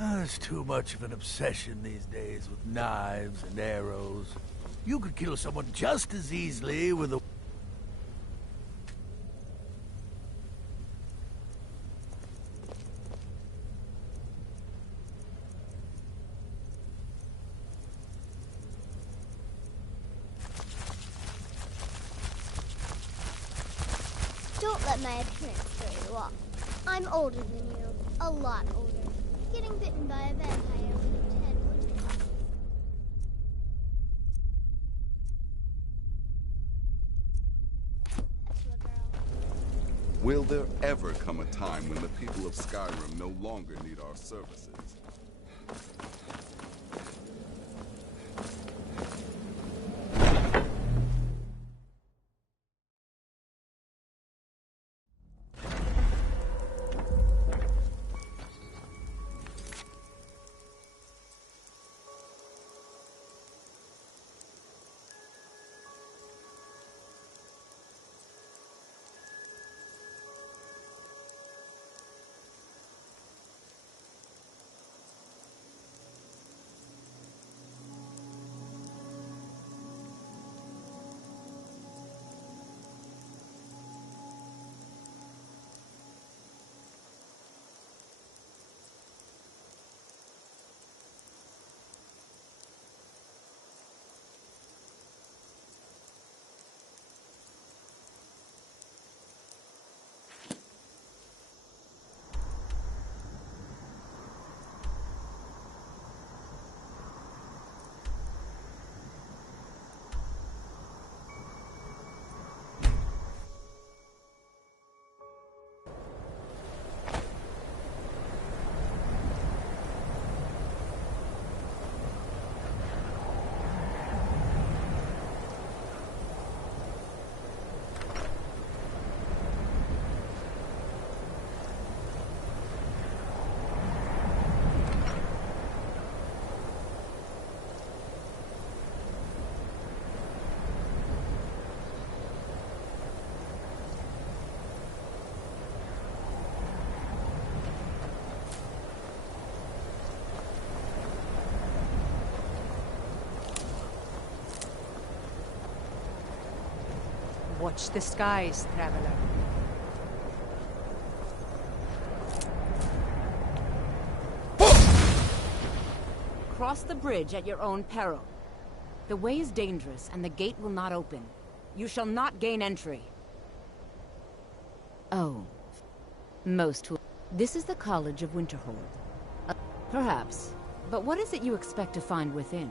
There's too much of an obsession these days with knives and arrows. You could kill someone just as easily with a... Don't let my appearance throw you off. I'm older than you. A lot older. Getting bitten by a vampire when you're 10 wouldn't count. That's a girl. Will there ever come a time when the people of Skyrim no longer need our services? Watch the skies, traveler. Cross the bridge at your own peril. The way is dangerous, and the gate will not open. You shall not gain entry. Oh. Most will. This is the College of Winterhold. Perhaps. But what is it you expect to find within?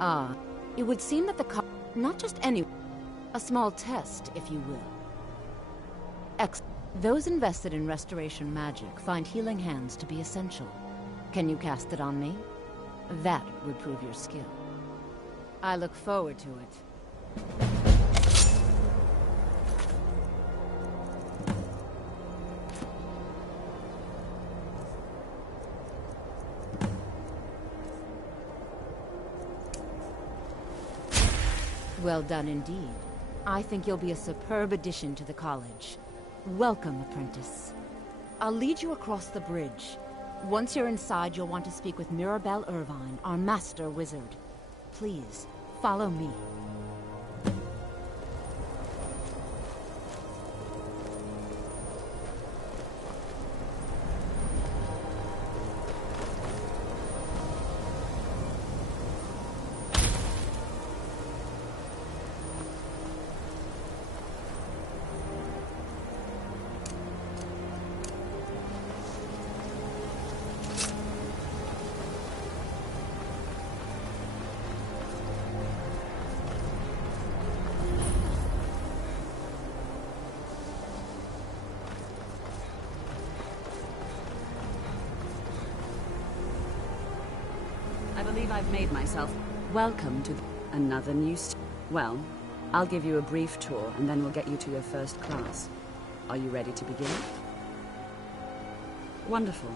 Ah, it would seem that the not just any, a small test, if you will. Those invested in restoration magic find healing hands to be essential. Can you cast it on me? That would prove your skill. I look forward to it. Well done indeed. I think you'll be a superb addition to the college. Welcome, apprentice. I'll lead you across the bridge. Once you're inside, you'll want to speak with Mirabelle Irvine, our master wizard. Please, follow me. I believe I've made myself welcome to another new well, I'll give you a brief tour and then we'll get you to your first class. Are you ready to begin? Wonderful.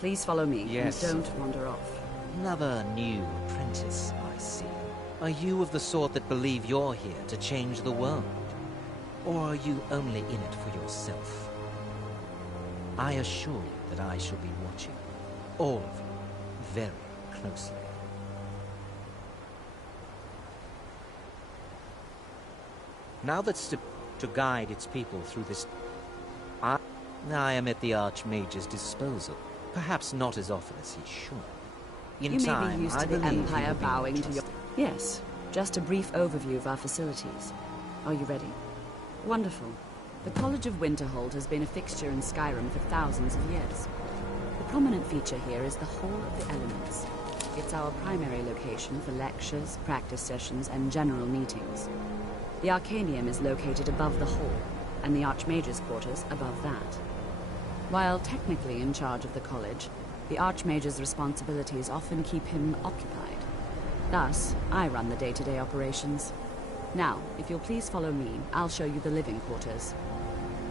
Please follow me. Yes. And don't wander off. Another new apprentice, I see. Are you of the sort that believe you're here to change the world? Or are you only in it for yourself? I assure you that I shall be watching all of you very closely. Now that's to guide its people through this... I am at the Archmage's disposal. Perhaps not as often as he should. In You may time, be used I to the believe he Empire will be bowing to your... trusted. Yes, just a brief overview of our facilities. Are you ready? Wonderful. The College of Winterhold has been a fixture in Skyrim for thousands of years. The prominent feature here is the Hall of the Elements. It's our primary location for lectures, practice sessions, and general meetings. The Arcanium is located above the hall, and the Archmage's quarters above that. While technically in charge of the college, the Archmage's responsibilities often keep him occupied. Thus, I run the day-to-day operations. Now, if you'll please follow me, I'll show you the living quarters.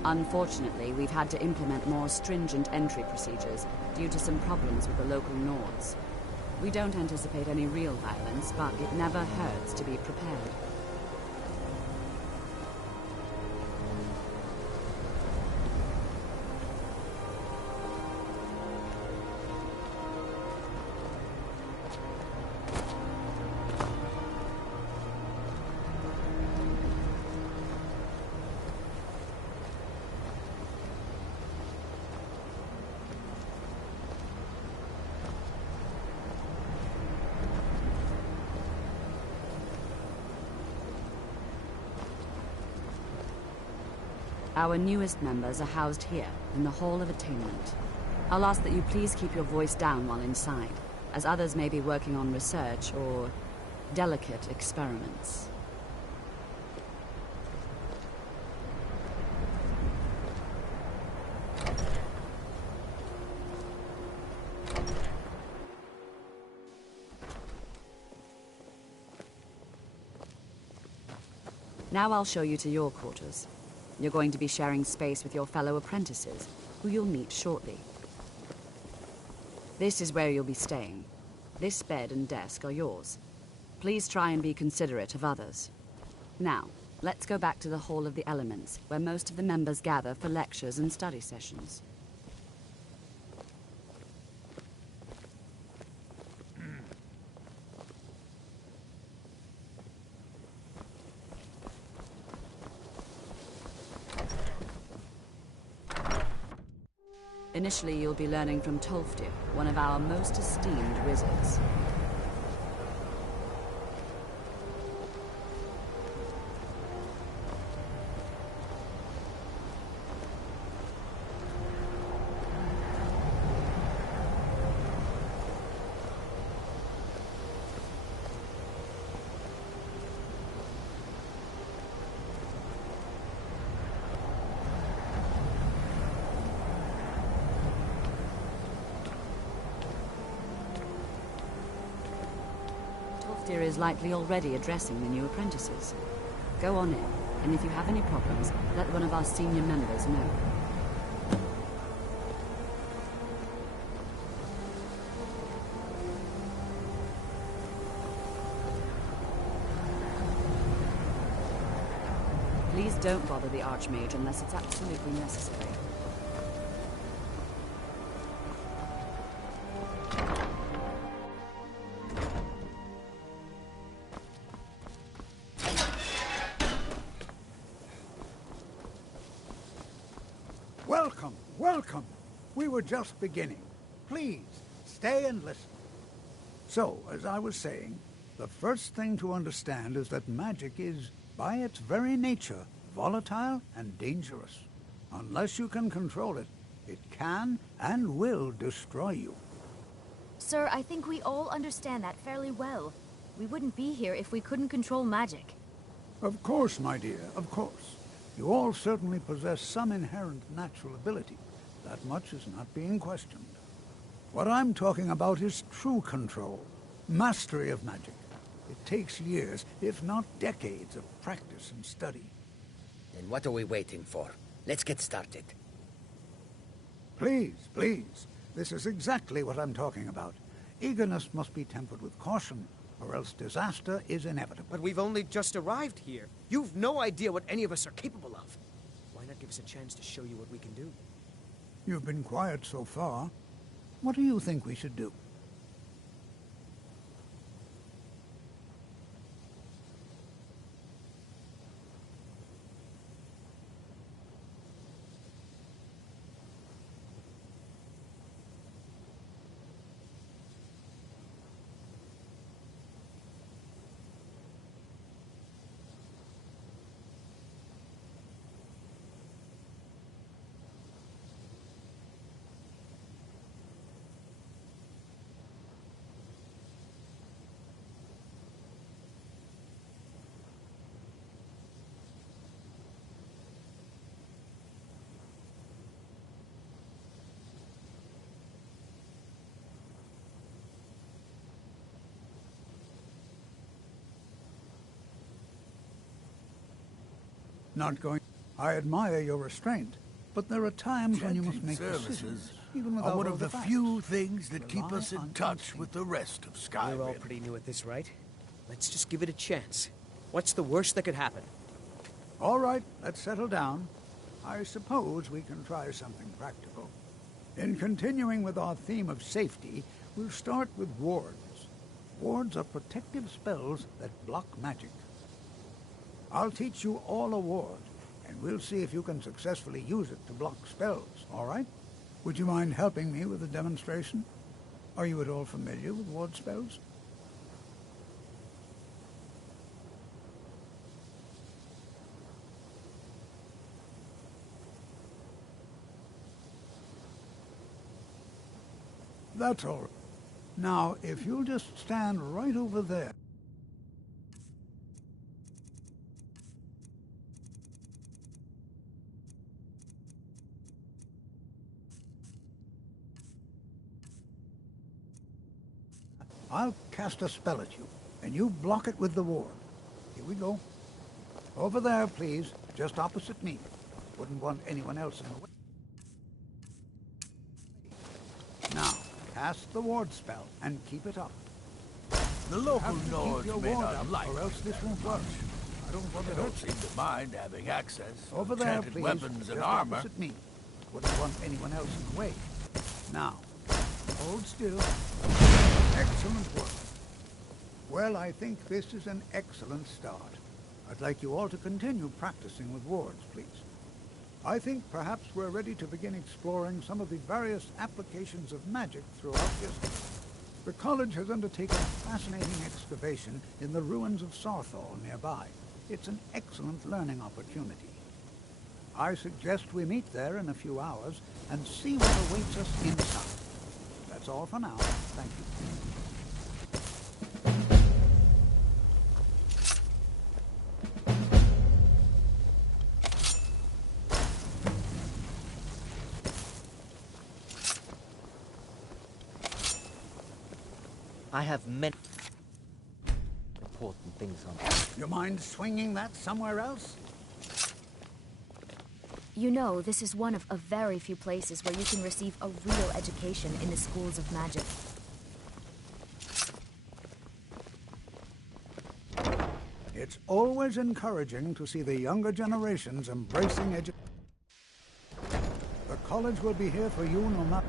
Unfortunately, we've had to implement more stringent entry procedures due to some problems with the local Nords. We don't anticipate any real violence, but it never hurts to be prepared. Our newest members are housed here, in the Hall of Attainment. I'll ask that you please keep your voice down while inside, as others may be working on research or delicate experiments. Now I'll show you to your quarters. You're going to be sharing space with your fellow apprentices, who you'll meet shortly. This is where you'll be staying. This bed and desk are yours. Please try and be considerate of others. Now, let's go back to the Hall of the Elements, where most of the members gather for lectures and study sessions. Initially, you'll be learning from Tolfdir, one of our most esteemed wizards. Tolfdir is likely already addressing the new apprentices. Go on in, and if you have any problems, let one of our senior members know. Please don't bother the Archmage unless it's absolutely necessary. Welcome, welcome. We were just beginning. Please, stay and listen. So, as I was saying, the first thing to understand is that magic is, by its very nature, volatile and dangerous. Unless you can control it, it can and will destroy you. Sir, I think we all understand that fairly well. We wouldn't be here if we couldn't control magic. Of course, my dear, of course. You all certainly possess some inherent natural ability. That much is not being questioned. What I'm talking about is true control, mastery of magic. It takes years, if not decades, of practice and study. Then what are we waiting for? Let's get started. Please, please. This is exactly what I'm talking about. Eagerness must be tempered with caution. or else disaster is inevitable. But we've only just arrived here. You've no idea what any of us are capable of. Why not give us a chance to show you what we can do? You've been quiet so far. What do you think we should do? Not going. I admire your restraint, but there are times when you must make decisions, even without are one all of the facts. few things that keep Rely us in on touch instinct. with the rest of Skyrim. We're all pretty new at this, right? Let's just give it a chance. What's the worst that could happen? All right, let's settle down. I suppose we can try something practical. In continuing with our theme of safety, we'll start with wards. Wards are protective spells that block magic. I'll teach you all a ward, and we'll see if you can successfully use it to block spells, all right? Would you mind helping me with a demonstration? Are you at all familiar with ward spells? That's all right. Now, if you'll just stand right over there. I'll cast a spell at you, and you block it with the ward. Here we go. Over there, please, just opposite me. Wouldn't want anyone else in the way. Now, cast the ward spell, and keep it up. The You local have to keep Nords your may ward not up, like or else this won't work. I don't want They to don't hurt seem to mind having access to Over there, enchanted please. weapons and just armor. opposite me. Wouldn't want anyone else in the way. Now, hold still. Excellent work. Well, I think this is an excellent start. I'd like you all to continue practicing with wards, please. I think perhaps we're ready to begin exploring some of the various applications of magic throughout history. The college has undertaken a fascinating excavation in the ruins of Sarthal nearby. It's an excellent learning opportunity. I suggest we meet there in a few hours and see what awaits us inside. That's all for now. Thank you. I have many important things on. You mind swinging that somewhere else? You know, this is one of a very few places where you can receive a real education in the schools of magic. It's always encouraging to see the younger generations embracing education. The college will be here for you no matter.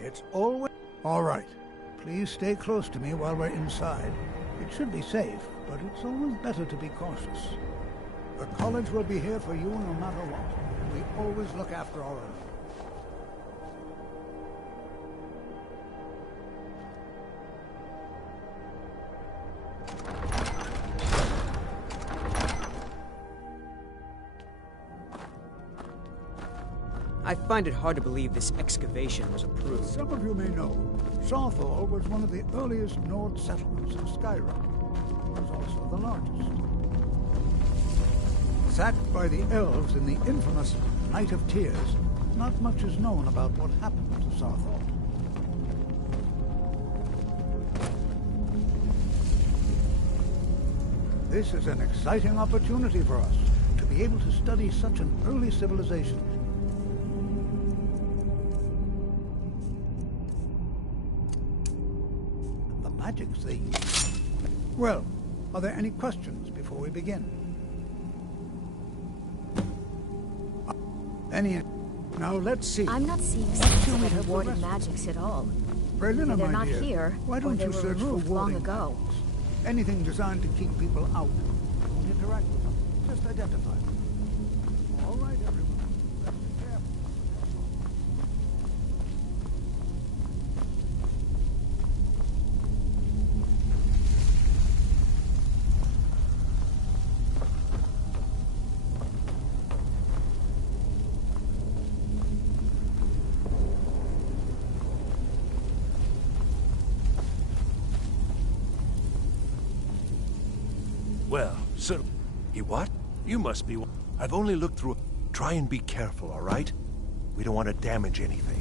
It's always... All right. Please stay close to me while we're inside. It should be safe, but it's always better to be cautious. The college will be here for you no matter what. We always look after our own. I find it hard to believe this excavation was As approved. some of you may know, Sawthall was one of the earliest Nord settlements of Skyrim. It was also the largest. Sacked by the elves in the infamous Night of Tears, not much is known about what happened to Sawthall. This is an exciting opportunity for us to be able to study such an early civilization. And the magics they use. Well, are there any questions before we begin? Any? Now let's see. I'm not seeing Why signs don't of we any have the warded rest? magics at all. Berliner, They're my not dear, here, why or don't they you were search for removed long warding ago. magics? Anything designed to keep people out. Don't interact with them. Just identify them. All right, everyone. Let's be careful. Well, so... What? You must be... I've only looked through... Try and be careful, all right? We don't want to damage anything.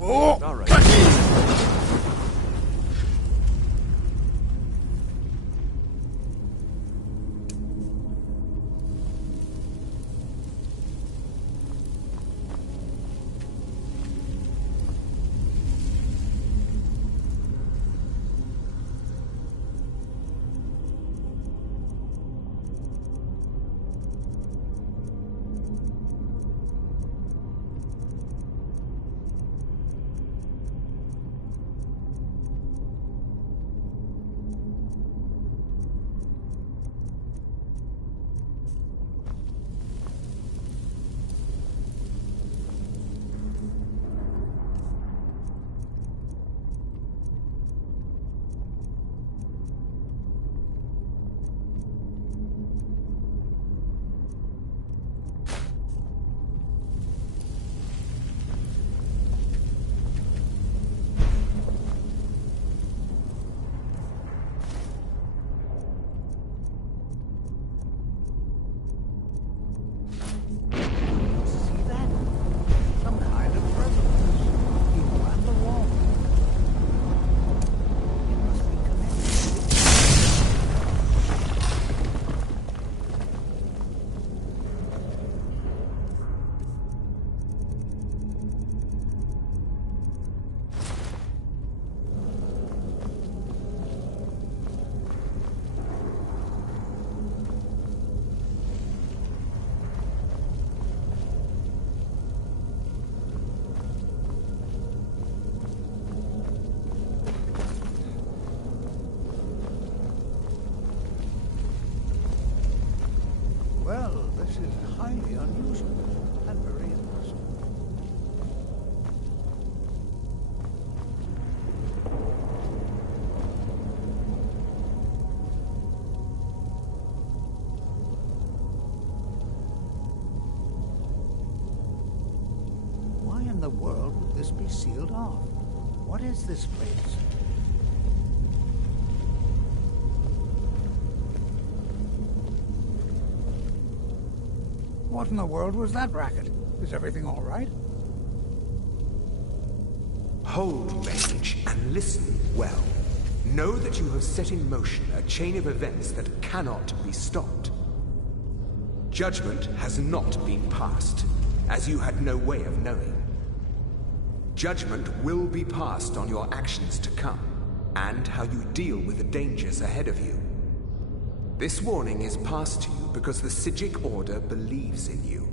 All right. See that? Some kind of precipice. He climbed the wall. It must be connected. Well, this is highly unusual and very interesting. Why in the world would this be sealed off? What is this place? What in the world was that racket? Is everything all right? Hold, mage, and listen well. Know that you have set in motion a chain of events that cannot be stopped. Judgment has not been passed, as you had no way of knowing. Judgment will be passed on your actions to come, and how you deal with the dangers ahead of you. This warning is passed to you because the Psijic Order believes in you.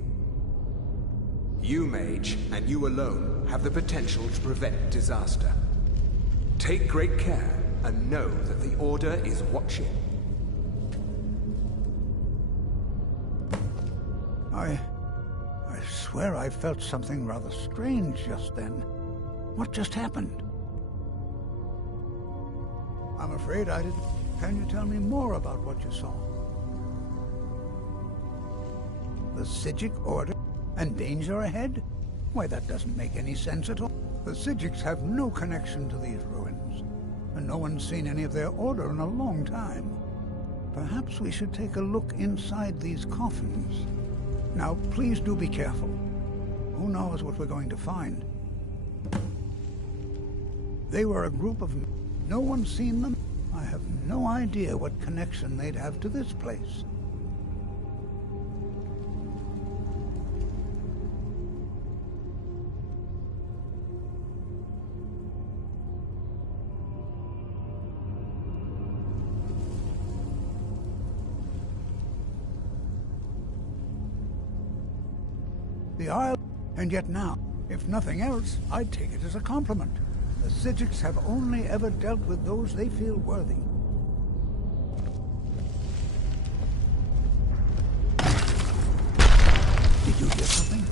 You, Mage, and you alone, have the potential to prevent disaster. Take great care, and know that the Order is watching. I swear I felt something rather strange just then. What just happened? I'm afraid I didn't. Can you tell me more about what you saw? The Psijic Order? And danger ahead? Why, that doesn't make any sense at all. The Psijics have no connection to these ruins, and no one's seen any of their order in a long time. Perhaps we should take a look inside these coffins. Now, please do be careful. Who knows what we're going to find? They were a group of... No one's seen them. I have no idea what connection they'd have to this place. The Isle, and yet now, if nothing else, I'd take it as a compliment. The Psijics have only ever dealt with those they feel worthy. Did you hear something?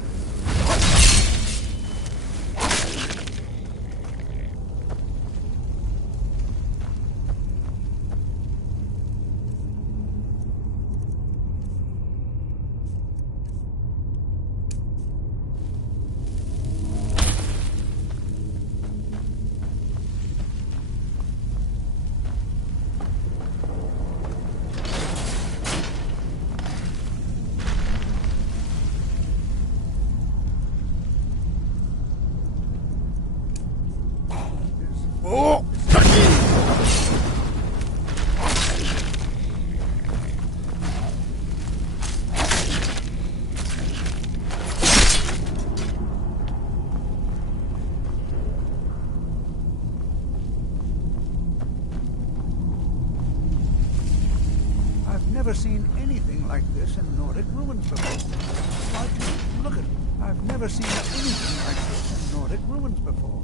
Never seen anything like this in Nordic ruins before. Why, look at it. I've never seen anything like this in Nordic ruins before.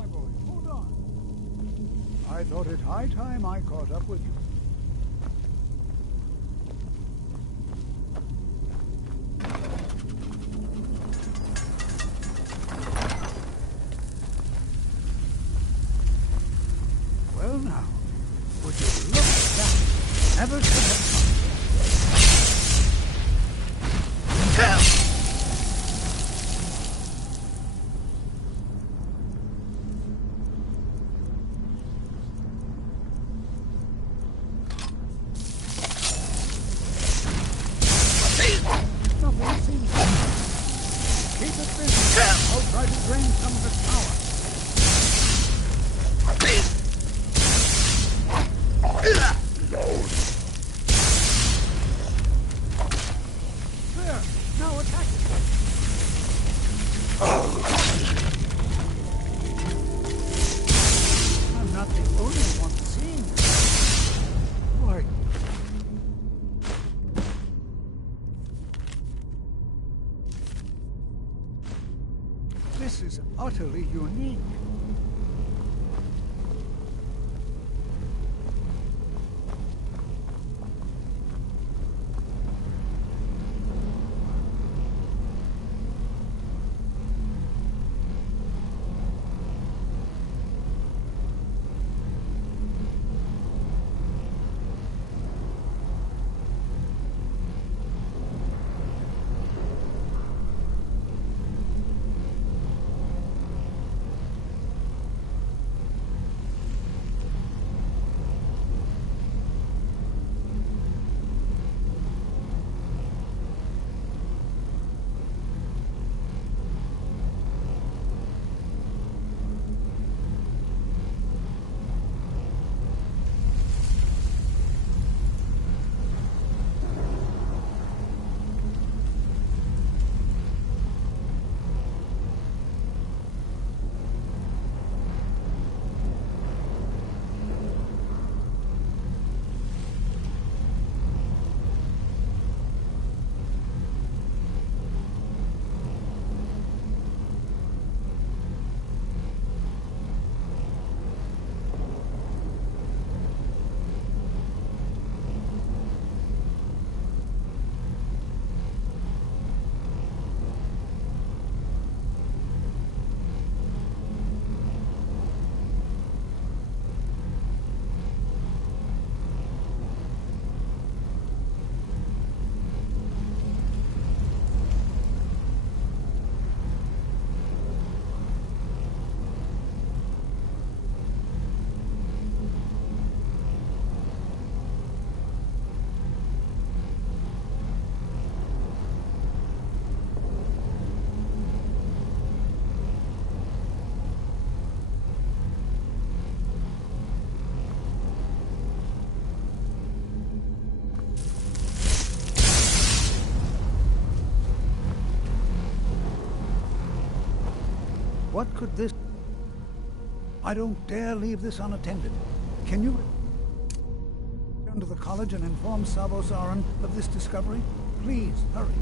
my boy. Hold on. I thought it high time I caught up with you. Well now, would you look at that? Never should have come. Nothing seems to keep it busy. I'll try to drain some of its power. There, now attack it. I'm not the only one seeing this. Why? This is utterly unique. What could this... I don't dare leave this unattended. Can you return to the college and inform Savo Saran of this discovery? Please, hurry.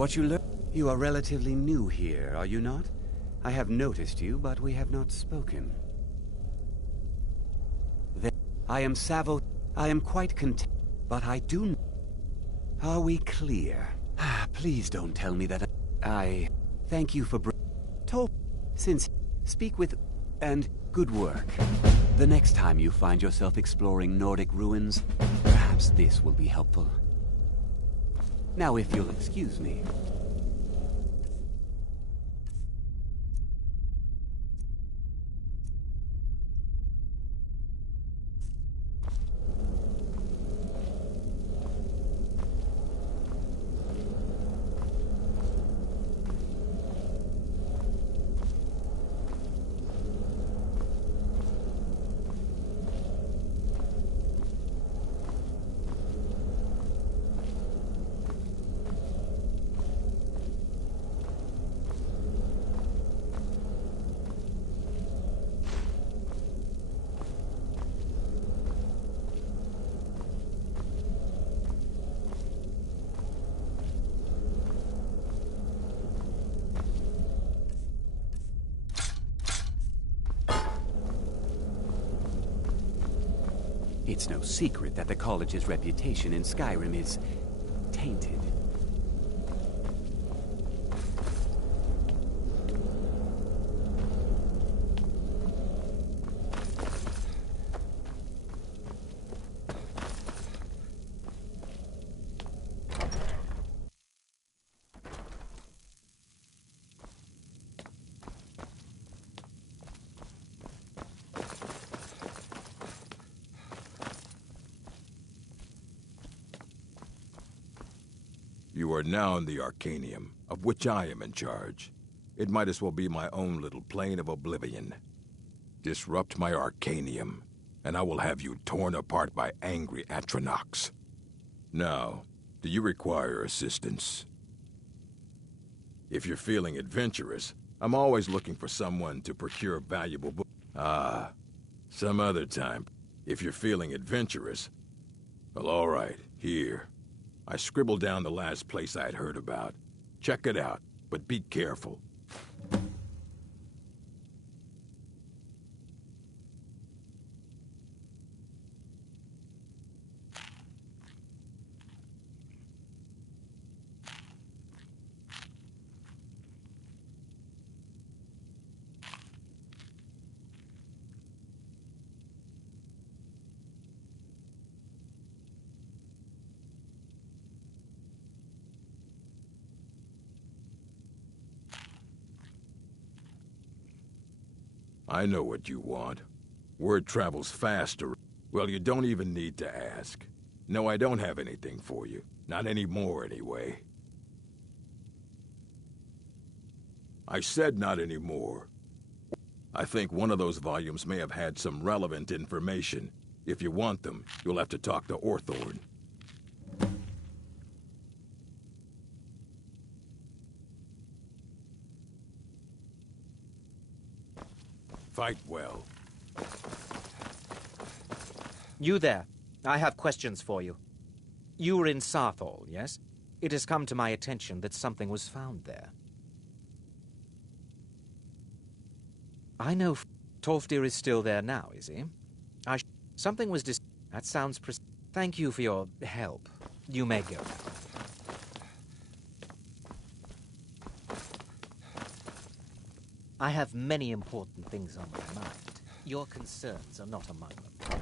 What you learn? You are relatively new here, are you not? I have noticed you, but we have not spoken. Then, I am Savo. I am quite content, but I do... Are we clear? Please don't tell me that I... Thank you for since... Speak with... And good work. The next time you find yourself exploring Nordic ruins, perhaps this will be helpful. Now, if you'll excuse me... It's no secret that the college's reputation in Skyrim is tainted. You are now in the Arcanium, of which I am in charge. It might as well be my own little plane of oblivion. Disrupt my Arcanium, and I will have you torn apart by angry Atronachs. Now, do you require assistance? If you're feeling adventurous, I'm always looking for someone to procure valuable books. Some other time. If you're feeling adventurous, well, all right, here. I scribbled down the last place I'd heard about. Check it out, but be careful. I know what you want. Word travels faster. Well, you don't even need to ask. No, I don't have anything for you. Not anymore, anyway. I said not anymore. I think one of those volumes may have had some relevant information. If you want them, you'll have to talk to Orthorn. Fight well. You there. I have questions for you. You were in Sarthal, yes? It has come to my attention that something was found there. I know Tolfdir is still there now, is he? Something was That sounds Thank you for your help. You may go. I have many important things on my mind. Your concerns are not among them.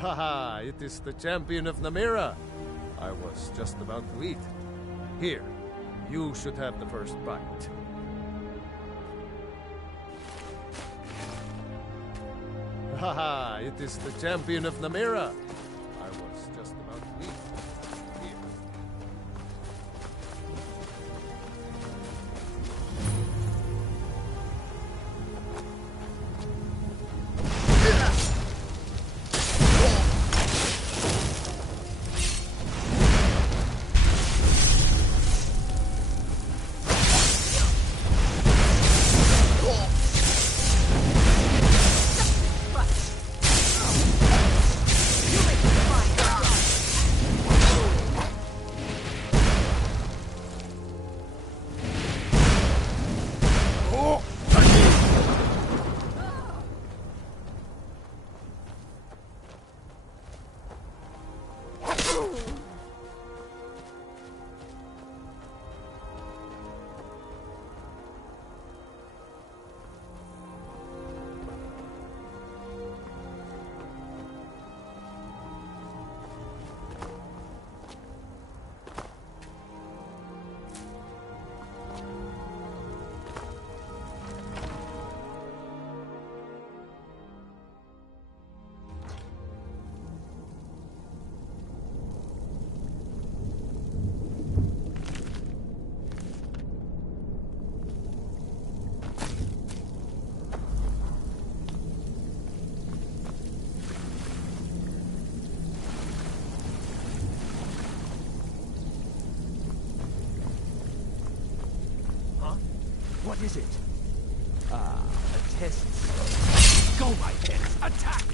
Haha, it is the champion of Namira. I was just about to eat. Here, you should have the first bite. Haha, it is the champion of Namira. I was just about to eat. Here. What is it? Ah, a test. Go, my pets! Attack!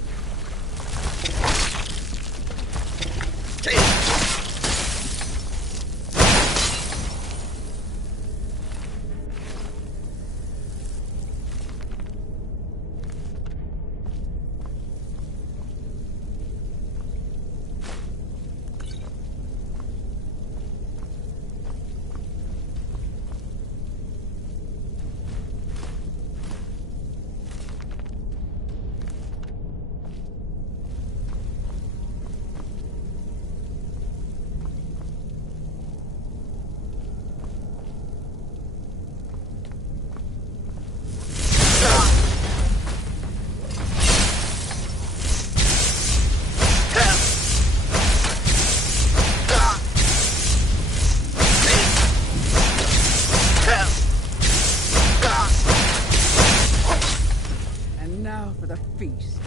feast.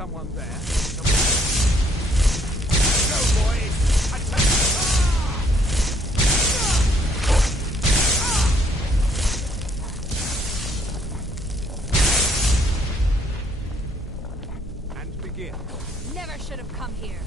Someone there. Go, boys! Attack! And begin. Never should have come here.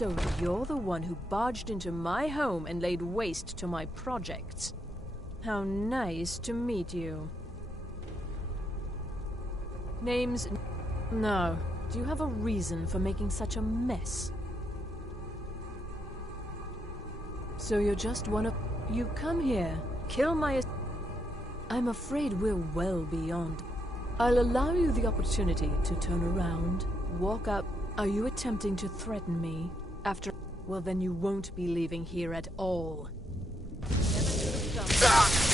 So you're the one who barged into my home and laid waste to my projects. How nice to meet you. Name's... No. Do you have a reason for making such a mess? So you're just one of... You come here, kill my... I'm afraid we're well beyond. I'll allow you the opportunity to turn around, walk up... Are you attempting to threaten me? After... Well, then you won't be leaving here at all. Never should have done that.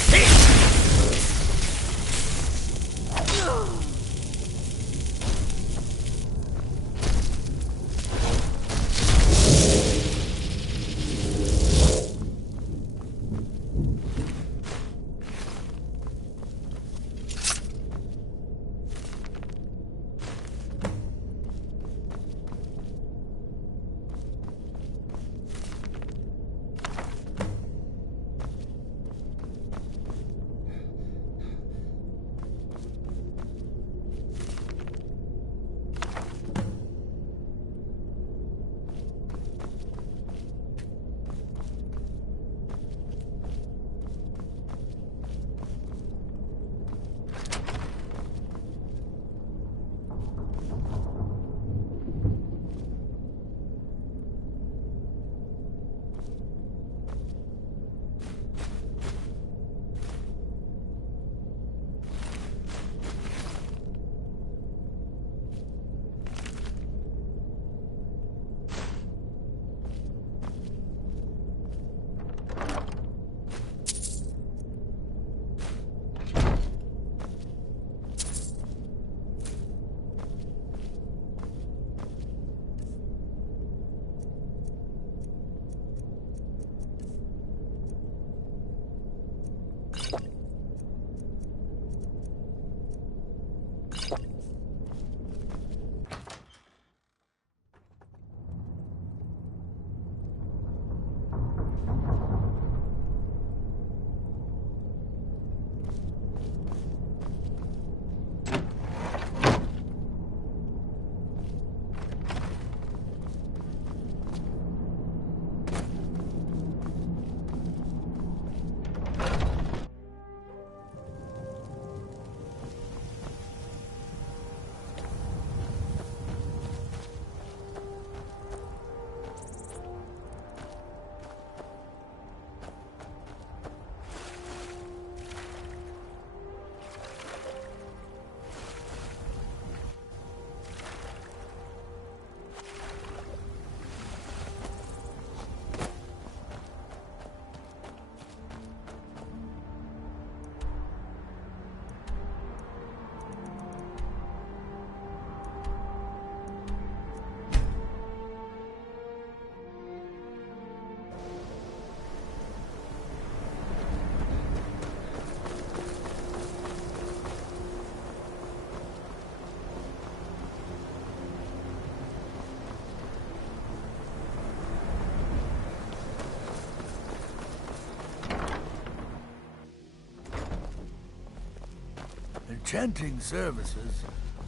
Enchanting services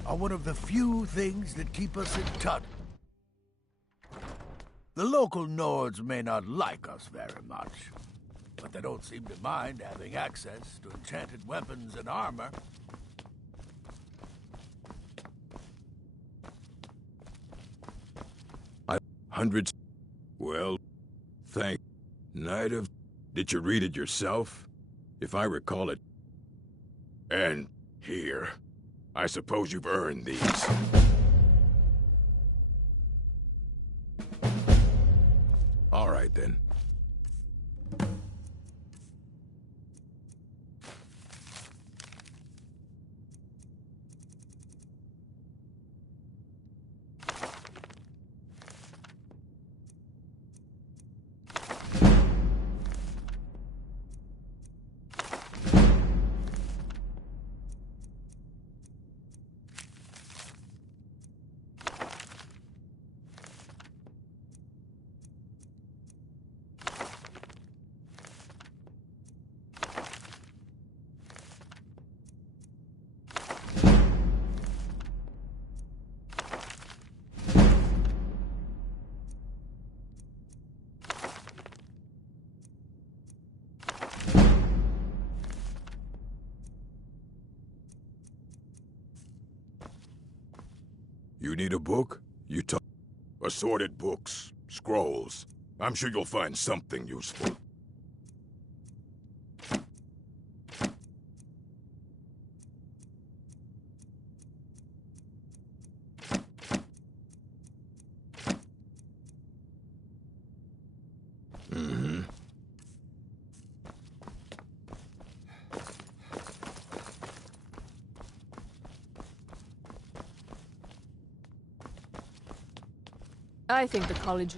are one of the few things that keep us in touch. The local Nords may not like us very much, but they don't seem to mind having access to enchanted weapons and armor. Hundreds. Well, thank. Night of Did you read it yourself? If I recall it... And here. I suppose you've earned these. All right, then. You need a book? You talk... Assorted books, scrolls. I'm sure you'll find something useful. Mm-hmm. I think the college...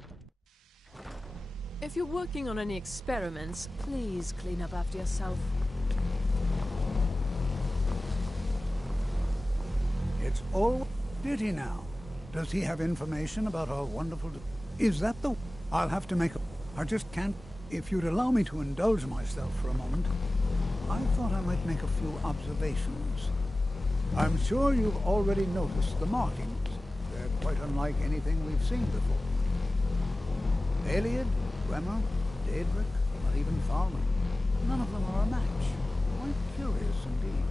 If you're working on any experiments, please clean up after yourself. It's all... Did he now? Does he have information about our wonderful... Is that the... I'll have to make a... I just can't... If you'd allow me to indulge myself for a moment, I thought I might make a few observations. I'm sure you've already noticed the markings. They're quite unlike anything we've seen before. Aliad, Bremer, Daedric, not even Thalman. None of them are a match. Quite curious indeed.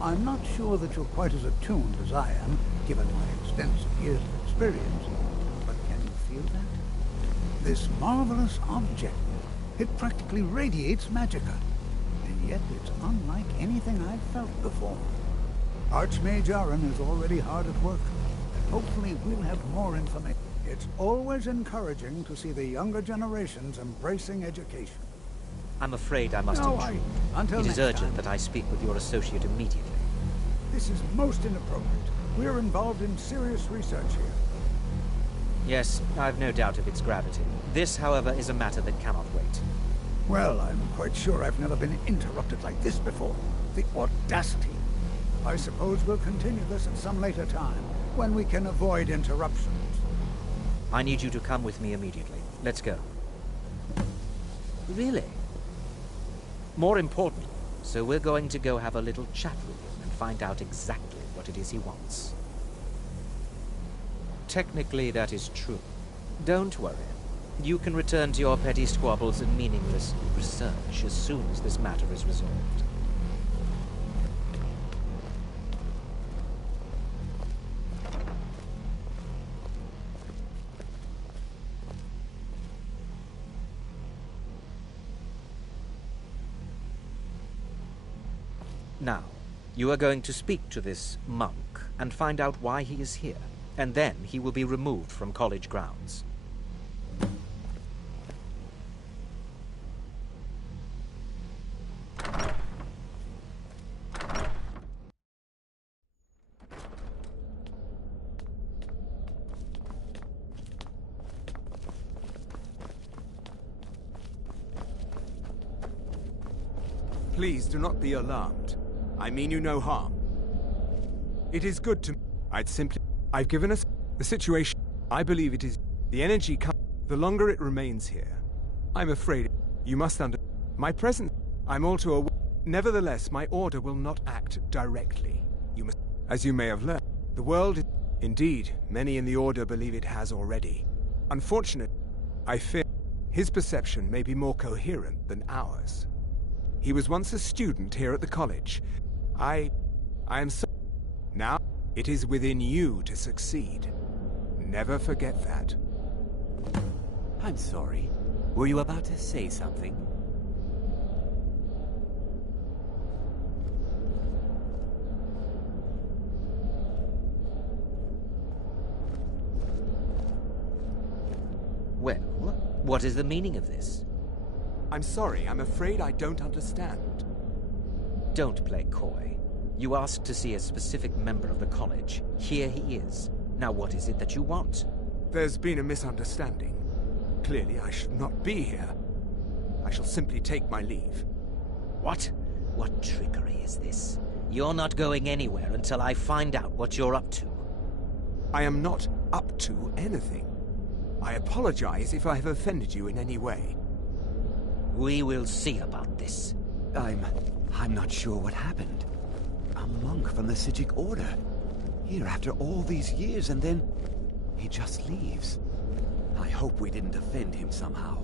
I'm not sure that you're quite as attuned as I am, given my extensive years of experience. But can you feel that? This marvelous object. It practically radiates magicka. And yet it's unlike anything I've felt before. Archmage Aaron is already hard at work. And hopefully we'll have more information. It's always encouraging to see the younger generations embracing education. I'm afraid I must intrude. It is urgent that I speak with your associate immediately. This is most inappropriate. We're involved in serious research here. Yes, I've no doubt of its gravity. This, however, is a matter that cannot wait. Well, I'm quite sure I've never been interrupted like this before. The audacity. I suppose we'll continue this at some later time, when we can avoid interruptions. I need you to come with me immediately. Let's go. Really? More important, so we're going to go have a little chat with him and find out exactly what it is he wants. Technically, that is true. Don't worry. You can return to your petty squabbles and meaningless research as soon as this matter is resolved. Now, you are going to speak to this monk and find out why he is here, and then he will be removed from college grounds. Please do not be alarmed. I mean you no harm. It is good to... I've given us the situation. I believe it is... The energy comes... The longer it remains here, I'm afraid you must my presence... I'm all too aware... Nevertheless, my order will not act directly. You must... As you may have learned, the world is... Indeed, many in the Order believe it has already. Unfortunately, I fear his perception may be more coherent than ours. He was once a student here at the college. I am so... Now, it is within you to succeed. Never forget that. I'm sorry. Were you about to say something? Well, what is the meaning of this? I'm sorry, I'm afraid I don't understand. Don't play coy. You asked to see a specific member of the college. Here he is. Now what is it that you want? There's been a misunderstanding. Clearly I should not be here. I shall simply take my leave. What? What trickery is this? You're not going anywhere until I find out what you're up to. I am not up to anything. I apologize if I have offended you in any way. We will see about this. I'm not sure what happened. A monk from the Sijic Order. Here after all these years, and then he just leaves. I hope we didn't offend him somehow.